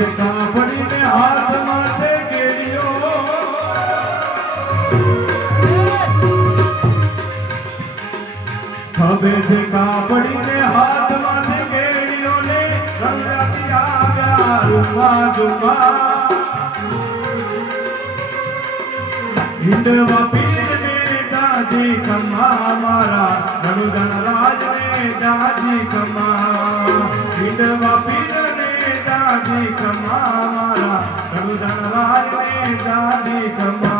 છે કાપડીને હાથમાં છે કેડીઓ હવે છે કાપડીને હાથમાં છે કેડીઓ ને રંગાતી કમા મારા નડુદન રાજ ને દાદી કમા હિંડવા પીર દાદી કમા મારા રણુદન રાજ ને દાદી કમા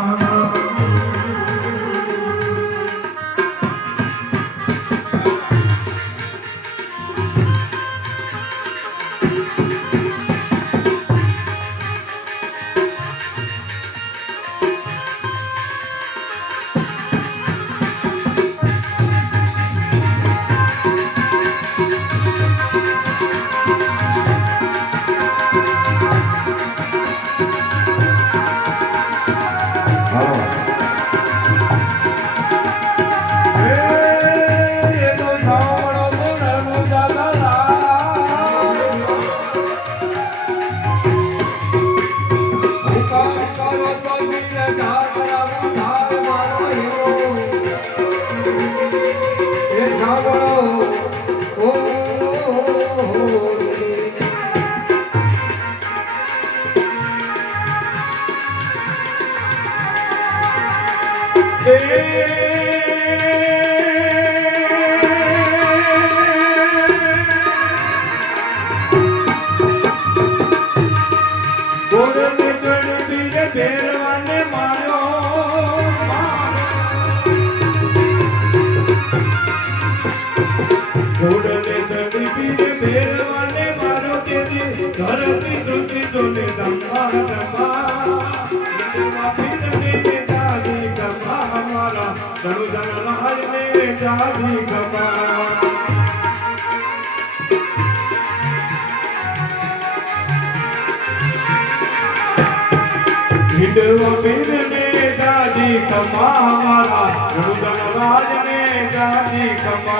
ધરતી ધૃતિ જોને દમા દમા तनु जन लहर में जागी गपा हिंडवा बिन में जागी कमा हमारा तनु जन लहर में जागी कमा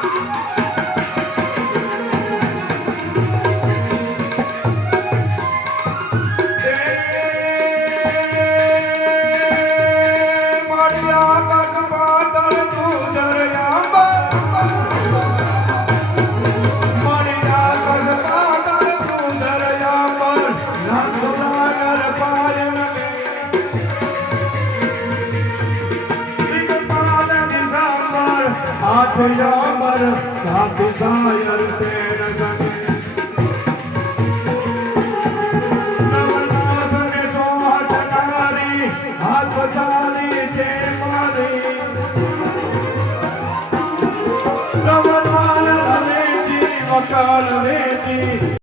આઠયામર સાધુ સાયર તેણ સગે નવનાથ ને જો હાથ નારી હાથ ચારી તેણ কাল বেশি